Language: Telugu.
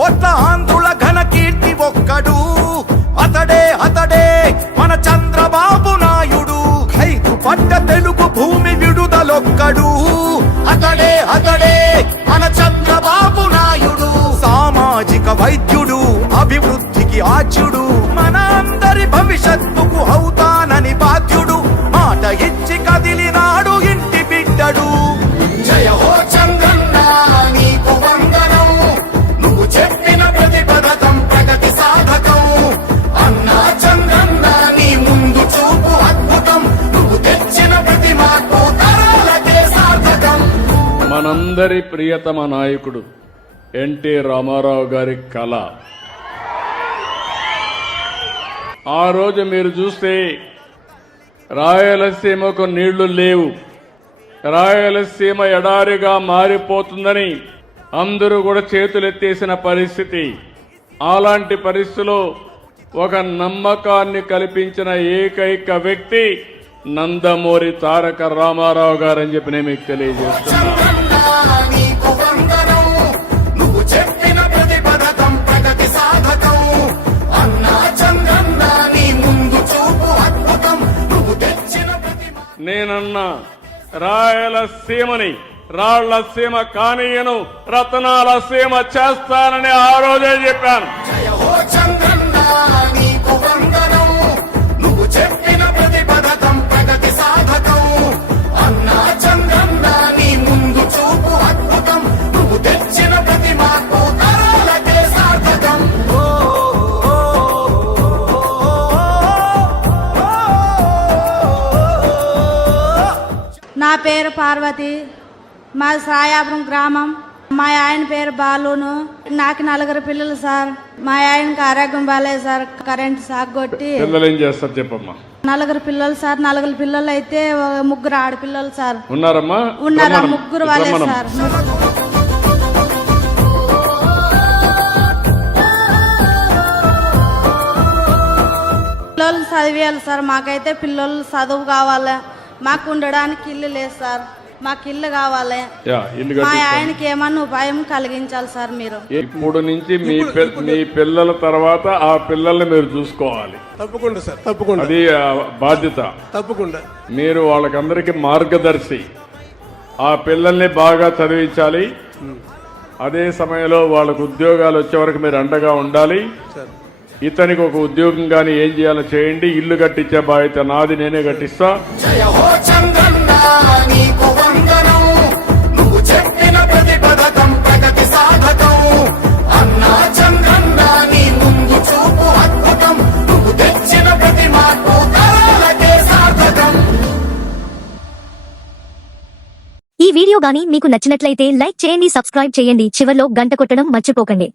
కోట్ల ఆంధ్రుల ఘన కీర్తి ఒక్కడు. అతడే అతడే మన చంద్రబాబు నాయుడు. ఐదు పట్ట తెలుగు భూమి విడుదలొక్కడు. అతడే అతడే మన చంద్రబాబు నాయుడు. సామాజిక వైద్యుడు అభివృద్ధికి ఆచ్యుడు. మన అందరి భవిష్యత్తుకు అవుతా మనందరి ప్రియతమ నాయకుడు ఎన్టీ రామారావు గారి కళ. ఆ రోజు మీరు చూస్తే రాయలసీమకు నీళ్ళు లేవు. రాయలసీమ ఎడారిగా మారిపోతుందని అందరూ కూడా చేతులెత్తేసిన పరిస్థితి. అలాంటి పరిస్థితిలో ఒక నమ్మకాన్ని కల్పించిన ఏకైక వ్యక్తి నందమూరి తారక రామారావు గారని చెప్పి నేను మీకు తెలియజేస్తున్నా. చంద్రన్న నీకు వందనం. నువ్వు చెప్పిన ప్రతి పథకం ప్రగతి సాధకం. అన్నా చంద్రన్న నీ ముందు చూపు అద్భుతం. నువ్వు తెచ్చిన ప్రతి మా- నేనన్నా రాయలసీమని రాళ్ళ సీమ కానీయను రతనాల సీమ చేస్తానని ఆ రోజే చెప్పాను. పేరు పార్వతి మా సాయాపురం గ్రామం. మా ఆయన పేరు బాలును. నాకు నలుగురు పిల్లలు సార్. మా ఆయనకి ఆరోగ్యం బాగాలేదు సార్. కరెంట్ సాగు కొట్టి పిల్లలు ఏం చేస్తారు చెప్పమ్మా. నలుగురు పిల్లలు సార్. నలుగురు పిల్లలు అయితే ముగ్గురు ఆడపిల్లలు సార్. ఉన్నారమ్మా? ఉన్నారా. ముగ్గురు వాళ్ళే. సార్. పిల్లలు చదివేయాలి సార్. మాకైతే పిల్లలు చదువు కావాలి. మాకు ఉండడానికి ఇల్లు లేదు సార్. మాకు ఇల్లు కావాలి. యా, ఇల్లు మా. ఆయనకి ఏమన్నా ఉపాయం కలిగించాలి సార్ మీరు. ఇప్పుడు నుంచి మీ పిల్- మీ పిల్లల తర్వాత ఆ పిల్లల్ని మీరు చూసుకోవాలి. తప్పకుండా సార్ తప్పకుండా. అది ఆ, బాధ్యత. తప్పకుండా. మీరు వాళ్ళకందరికీ మార్గదర్శి. ఆ పిల్లల్ని బాగా చదివించాలి. అదే సమయంలో వాళ్ళకు ఉద్యోగాలు వచ్చే వరకు మీరు అండగా ఉండాలి. సార్. ఇతనికి ఒక ఉద్యోగం కానీ ఏం చేయాలో చేయండి. ఇల్లు కట్టించే బాధ్యత నాది నేనే కట్టిస్తా. జయ హో చంద్రన్న నీకు వందనం. నువ్వు చెప్పిన ప్రతి పథకం ప్రగతి సాధకం. అన్నా చంద్రన్న నీ ముందు చూపు అద్భుతం. నువ్వు తెచ్చిన ప్రతి మార్పు తరాలకే సార్థకం. ఈ వీడియో గాని మీకు నచ్చినట్లయితే లైక్ చేయండి సబ్స్క్రైబ్ చేయండి. చివర్లో గంట కొట్టడం మర్చిపోకండి.